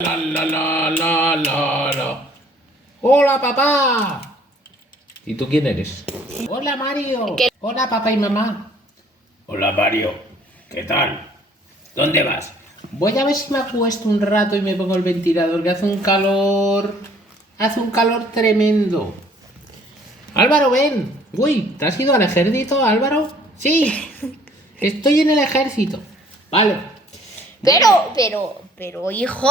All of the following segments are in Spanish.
La, la, la, la, la, la. Hola, papá. ¿Y tú quién eres? Hola, Mario. ¿Qué? Hola, papá y mamá. Hola, Mario. ¿Qué tal? ¿Dónde vas? Voy a ver si me acuesto un rato y me pongo el ventilador, que hace un calor. Hace un calor tremendo. Álvaro, ven. Uy, ¿te has ido al ejército, Álvaro? Sí. Estoy en el ejército. Vale. Pero, hijo,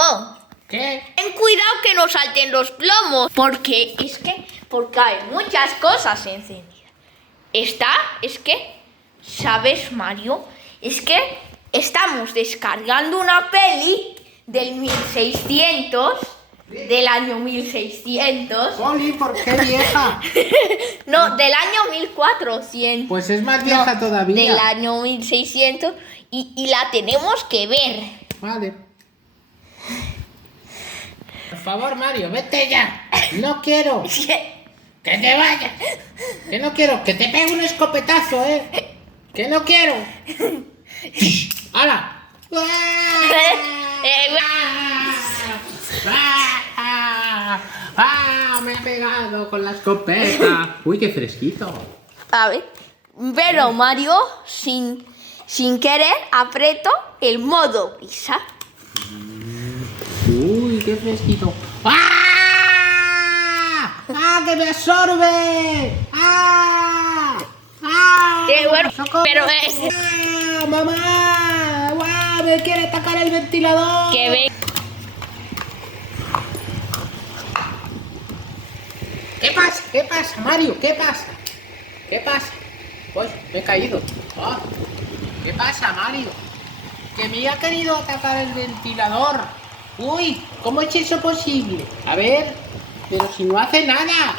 ¿Qué? ten cuidado que no salten los plomos, porque hay muchas cosas encendidas. ¿Sabes, Mario? Es que estamos descargando una peli del 1600, del año 1600. Poli, ¿por qué vieja? No, del año 1400. Pues es más vieja No, todavía. Del año 1600 y la tenemos que ver. Vale. Por favor, Mario, vete ya. No quiero. Que te vayas. Que no quiero. Que te pegue un escopetazo, Que no quiero. ¡Hala! Me ha pegado con la escopeta. Uy, qué fresquito. A ver, pero Mario, sin querer, aprieto el modo brisa. Uy, qué fresquito. ¡Ah! ¡Ah, que me absorbe! ¡Ah! ¡Ah! Bueno, ¡Socorro! pero ¡Ah, mamá! ¡Guau! ¡Me quiere atacar el ventilador! que ve. ¿Qué pasa? ¿Qué pasa, Mario? ¿Qué pasa? ¿Qué pasa? Uy, me he caído. Ah, ¿qué pasa, Mario? Que me ha querido atacar el ventilador. Uy, ¿cómo es eso posible? A ver, pero si no hace nada.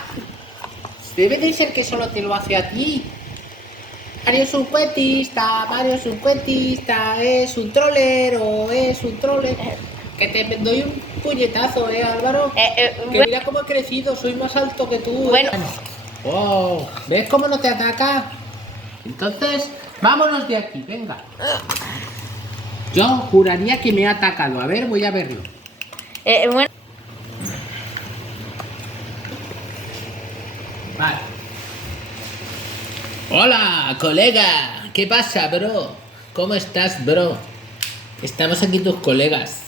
Debe de ser que solo te lo hace a ti. Mario es un cuentista, es un trolero, es un trolero. Que te doy un puñetazo, Álvaro. Que mira cómo he crecido, soy más alto que tú. Bueno. Oh, ¿ves cómo no te ataca? Entonces, vámonos de aquí, venga. Yo juraría que me ha atacado. A ver, voy a verlo. Bueno. Vale. Hola, colega. ¿Qué pasa, bro? ¿Cómo estás, bro? Estamos aquí tus colegas.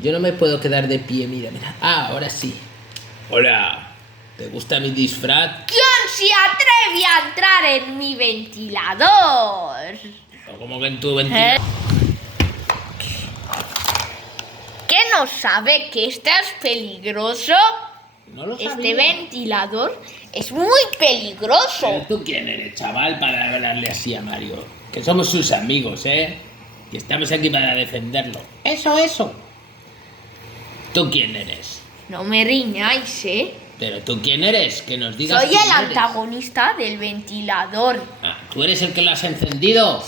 Yo no me puedo quedar de pie, mira, mira. Ah, ahora sí. Hola. ¿Te gusta mi disfraz? ¿Quién se atreve a entrar en mi ventilador? ¿Cómo que en tu ventilador? ¿Qué no sabe que este es peligroso? No lo sabía. Este ventilador es muy peligroso. ¿Pero tú quién eres, chaval, para hablarle así a Mario? Que somos sus amigos, Que estamos aquí para defenderlo. Eso. ¿Tú quién eres? No me riñáis, ¿Pero tú quién eres? Que nos digas. Soy quién el eres. antagonista del ventilador. Ah, ¿tú eres el que lo has encendido?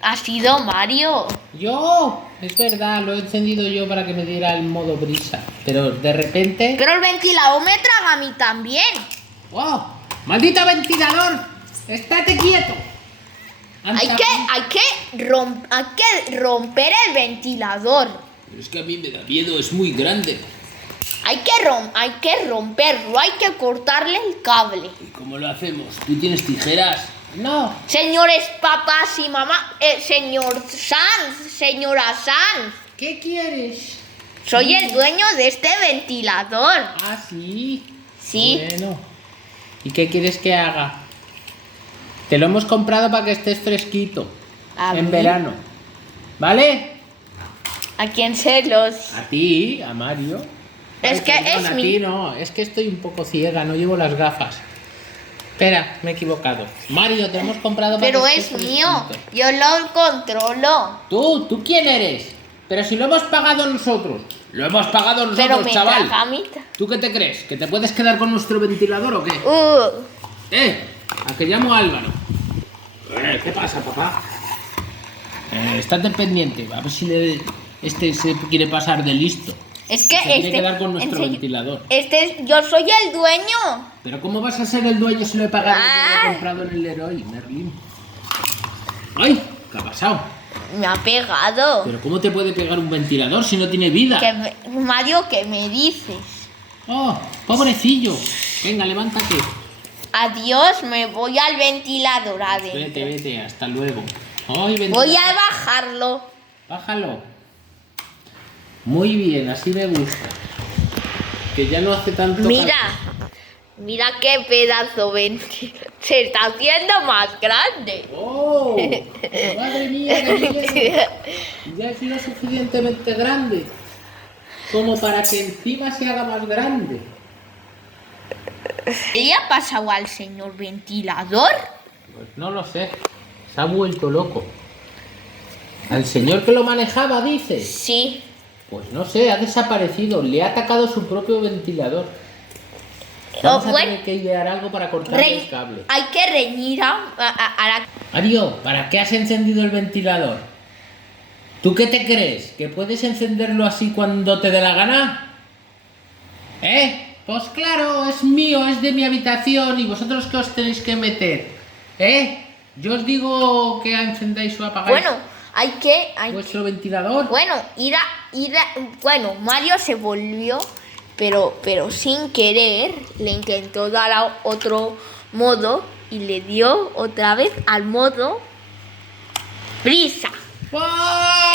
Ha sido Mario. Yo, es verdad, lo he encendido yo para que me diera el modo brisa. Pero de repente. Pero el ventilador me traga a mí también. ¡Oh! ¡Maldito ventilador! ¡Estate quieto! Hay que romper el ventilador. Pero es que a mí me da miedo, es muy grande. Hay que romperlo, hay que cortarle el cable. ¿Y cómo lo hacemos? ¿Tú tienes tijeras? No. Señores papás y mamá, señor Sanz, señora Sanz, ¿Qué quieres? soy el dueño de este ventilador. Ah, sí. Sí. Bueno. ¿Y qué quieres que haga? Te lo hemos comprado para que estés fresquito. En mí? verano. ¿Vale? ¿A quién se los...? A ti, a Mario. Es que perdón, es a mi- ti no, es que estoy un poco ciega, no llevo las gafas. Espera, me he equivocado. Mario, te lo hemos comprado para Pero que es estés mío, fresquito. yo lo controlo. ¿Tú quién eres? Pero si lo hemos pagado nosotros. Lo hemos pagado nosotros, Pero me chaval. traga a mí. ¿Tú qué te crees? ¿Que te puedes quedar con nuestro ventilador o qué? ¿A que llamo a Álvaro? ¿Qué pasa, papá? Estate pendiente, a ver si este se quiere pasar de listo. Es que Se quiere quedar con nuestro ventilador. Yo soy el dueño. Pero ¿cómo vas a ser el dueño si lo he pagado? Yo lo Ah. he comprado en el Leroy Merlin. ¡Ay! ¿Qué ha pasado? me ha pegado. ¿Pero cómo te puede pegar un ventilador si no tiene vida? Mario, ¿qué me dices? ¡Oh, pobrecillo! Venga, levántate. Adiós, me voy al ventilador adentro. Vete, vete, hasta luego. Ay, Voy a bajarlo. Bájalo. Muy bien, así me gusta. Que ya no hace tanto Mira, calor. mira qué pedazo ventilador. Se está haciendo más grande. ¡Oh! ¡Madre mía, qué bien! Ya es lo suficientemente grande como para que encima se haga más grande. ¿Qué le ha pasado al señor ventilador? Pues no lo sé. Se ha vuelto loco. ¿Al señor que lo manejaba, dices? Sí. Pues no sé, ha desaparecido. Le ha atacado su propio ventilador. Vamos a tener que idear algo para cortar el cable. Hay que reñir a la... Mario, ¿para qué has encendido el ventilador? ¿Tú qué te crees? ¿Que puedes encenderlo así cuando te dé la gana? ¿Eh? Pues claro, es mío, es de mi habitación y vosotros qué os tenéis que meter. ¿Eh? Yo os digo que encendáis o apagáis. Bueno, hay que... ¿Vuestro ventilador? Bueno, bueno, Mario se volvió, pero sin querer le intentó dar a otro modo y le dio otra vez al modo brisa. ¡Ah!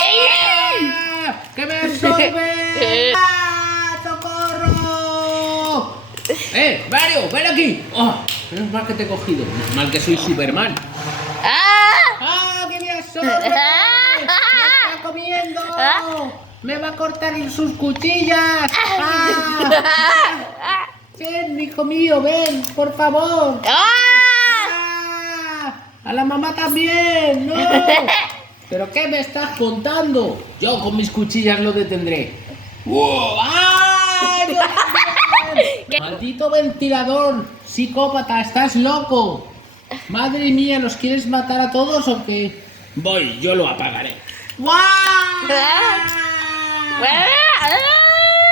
¡Que me absorbe! ¡Ah! ¡Socorro! Mario, ven aquí. Oh, menos mal que te he cogido. Menos mal que soy Superman. ¡Ah! ¡Ah, que me absorbe! ¡Me está comiendo! ¡Me va a cortar sus cuchillas! ¡Ah! ¡Ven, hijo mío, ven, por favor! ¡Ah! ¡A la mamá también! ¡No! ¿Pero qué me estás contando? Yo con mis cuchillas lo detendré. ¡Wow! ¡Ah! ¡Yo también! ¡Maldito ventilador! ¡Psicópata! ¡Estás loco! Madre mía, ¿nos quieres matar a todos o qué? Voy, yo lo apagaré. ¡Guau!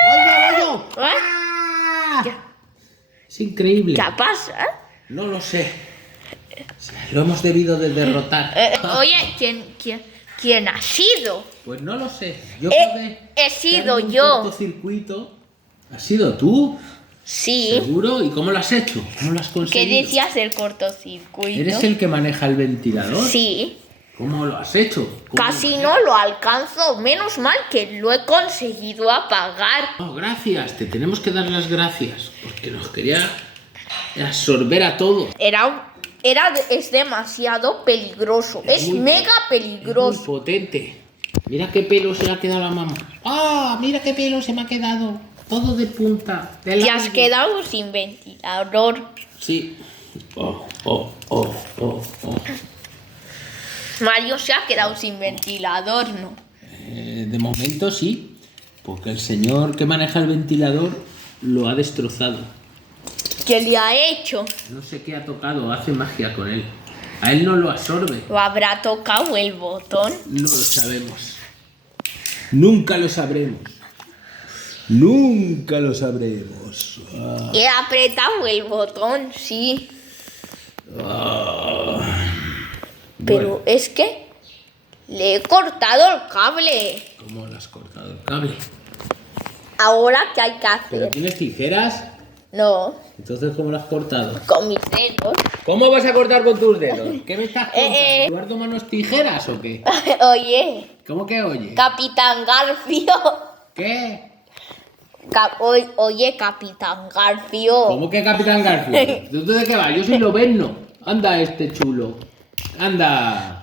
¡Voy yo! ¡Ah! Es increíble. ¿Qué pasa? No lo sé. Lo hemos debido de derrotar. Oye, ¿quién ha sido? Pues no lo sé. Yo creo que he sido un yo. Cortocircuito. ¿Has sido tú? Sí. ¿Seguro? ¿Y cómo lo has hecho? ¿Cómo lo has conseguido? ¿Qué decías del cortocircuito? ¿Eres el que maneja el ventilador? Sí. ¿Cómo lo has hecho? Casi no lo alcanzo. Menos mal que lo he conseguido apagar. Oh, gracias. Te tenemos que dar las gracias. Porque nos quería absorber a todos. Es demasiado peligroso. Es mega peligroso. Es muy potente. Mira qué pelo se le ha quedado a la mamá. ¡Ah! Mira qué pelo se me ha quedado. Todo de punta. Te has quedado sin ventilador. Sí. Oh. Mario se ha quedado sin ventilador, ¿no? De momento sí. Porque el señor que maneja el ventilador lo ha destrozado. ¿Qué le ha hecho? No sé qué ha tocado. Hace magia con él. A él no lo absorbe. ¿O habrá tocado el botón? No lo sabemos. Nunca lo sabremos. Nunca lo sabremos. He apretado el botón, sí. Pero Bueno. es que le he cortado el cable. ¿Cómo le has cortado el cable? Ahora, ¿qué hay que ¿Pero hacer? tienes tijeras? No, Entonces, ¿cómo lo has cortado? con mis dedos. ¿Cómo vas a cortar con tus dedos? ¿Qué me estás contando? ¿Eduardo Manos Tijeras o qué? Oye, ¿Cómo que oye? Capitán Garfio. ¿Qué? Oye, Capitán Garfio. ¿Cómo que Capitán Garfield? ¿Tú de qué vas? Yo soy Loberno. Anda este chulo. Anda.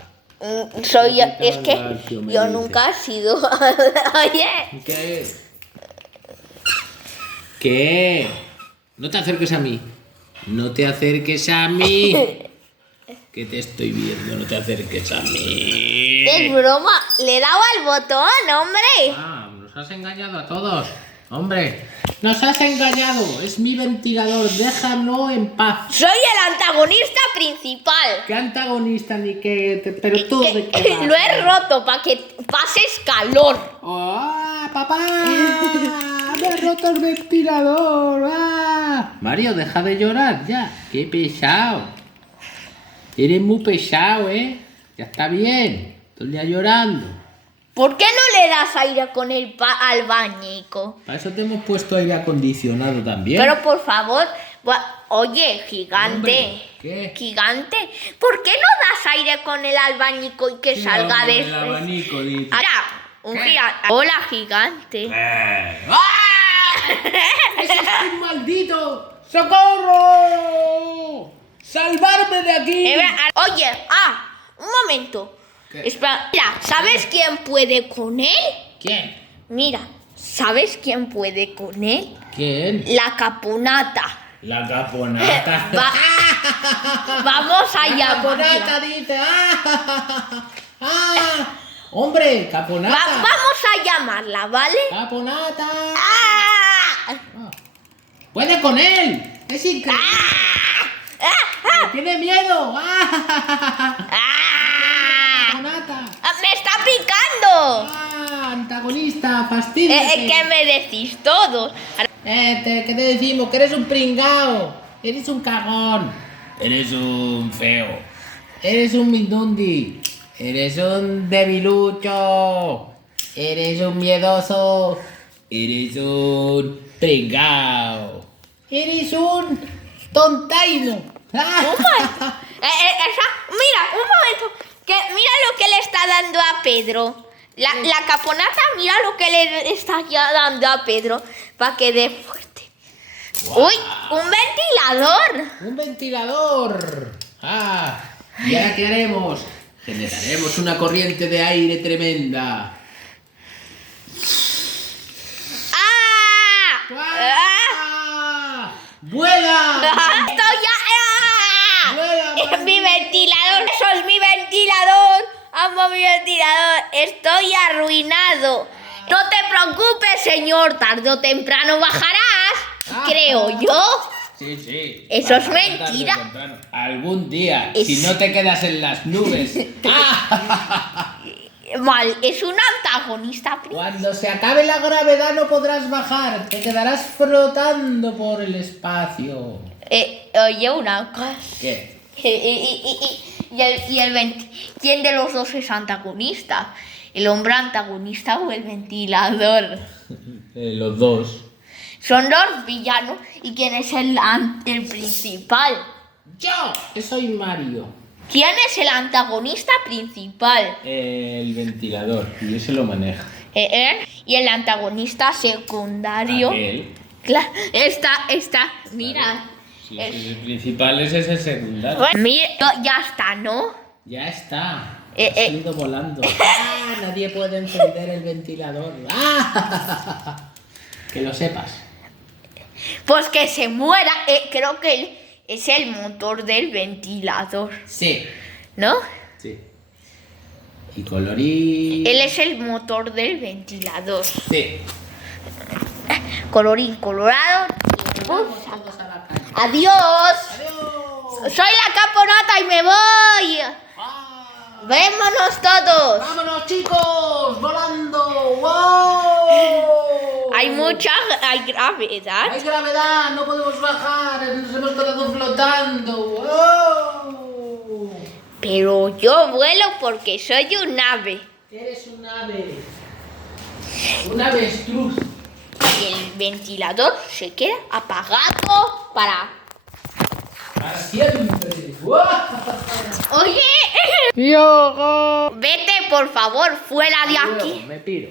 Soy yo, Capitán es que Garfio me yo dice. nunca he sido. Oye, ¿Qué? ¿Qué? No te acerques a mí. No te acerques a mí. Que te estoy viendo. No te acerques a mí. es broma. Le he dado al botón, hombre. Ah, nos has engañado a todos. Hombre, nos has engañado. Es mi ventilador. Déjalo en paz. Soy el antagonista principal. ¿Qué antagonista ni qué? Pero tú de qué vas? Lo he roto para que pases calor. ¡Ah, papá! ¡Me he roto el ventilador! ¡Ah! Mario, deja de llorar ya. ¡Qué pesado! Eres muy pesado, ¿eh? Ya está bien. Todo el día llorando. ¿Por qué no le das aire con el al bañico? Para eso te hemos puesto aire acondicionado también. Pero por favor, oye, gigante. Hombre, ¿qué? Gigante, ¿por qué no das aire con el albañico y que salga de El abanico, dice. Ahora, un gigante. Hola, gigante. ¡Ah! ¡Ese es un maldito! ¡Socorro! ¡Salvarme de aquí! Oye, un momento. ¿Qué? Espera, mira, ¿sabes quién puede con él? ¿Quién? Mira, ¿sabes quién puede con él? ¿Quién? La caponata. La caponata. Vamos a La caponata, llamarla. dice. Hombre, caponata. Vamos a llamarla, ¿vale? Caponata. ¡Ah! ¡Puede con él! ¡Es increíble! ¡Me tiene miedo! ¡Caponata! ¡Me está picando! ¡Antagonista! ¡Fastidio! ¿Qué me decís todos? ¿Qué te decimos? Que eres un pringao. Eres un cagón. Eres un feo. Eres un mindundi. Eres un debilucho. Eres un miedoso. Eres un pringao. Eres un tontaino. Mira, un momento. Mira lo que le está dando a Pedro. La caponata, mira lo que le está ya dando a Pedro para que dé fuerte. Wow. ¡Uy! ¡Un ventilador! ¡Un ventilador! ¿Y ahora qué haremos? Generaremos una corriente de aire tremenda. ¡Vuela! ¡Estoy ya! ¡Vuela! ¡Mi ventilador! ¡Eso es mi ventilador! ¡Amo mi ventilador! ¡Estoy arruinado! No te preocupes, señor. Tarde o temprano bajarás. Creo yo. Sí. Eso es Tarde o mentira. temprano. Algún día, Es- si no te quedas en las nubes. Mal, es un antagonista. Cuando se acabe la gravedad no podrás bajar. Te quedarás flotando por el espacio. Oye, una cosa. ¿Qué? ¿Quién de los dos es antagonista? ¿El hombre antagonista o el ventilador? Los dos. Son dos villanos. ¿Y quién es el principal? Yo, que soy Mario. ¿Quién es el antagonista principal? El ventilador. Y ese lo maneja. Y el antagonista secundario. Aquel. Claro, está, mira. Sí, el principal es ese secundario. Bueno, mira, ya está, ¿no? Ya está. Ha eh. salido volando. Nadie puede encender el ventilador. Que lo sepas. Pues que se muera. Creo que él es el motor del ventilador, Sí. ¿no? Sí. Y colorín. Él es el motor del ventilador. Sí. Colorín colorado. Vamos todos a la calle. Adiós. ¡Adiós! Soy la caponata y me voy. Vémonos todos. ¡Vámonos, chicos! ¡Volando! ¡Wow! Hay gravedad. Hay gravedad, no podemos bajar, nos hemos quedado flotando. ¡Wow! Pero yo vuelo porque soy un ave. Eres un ave. Un avestruz. Y el ventilador se queda apagado para... Para siempre. Oye, Yo. vete por favor fuera de aquí. Me piro.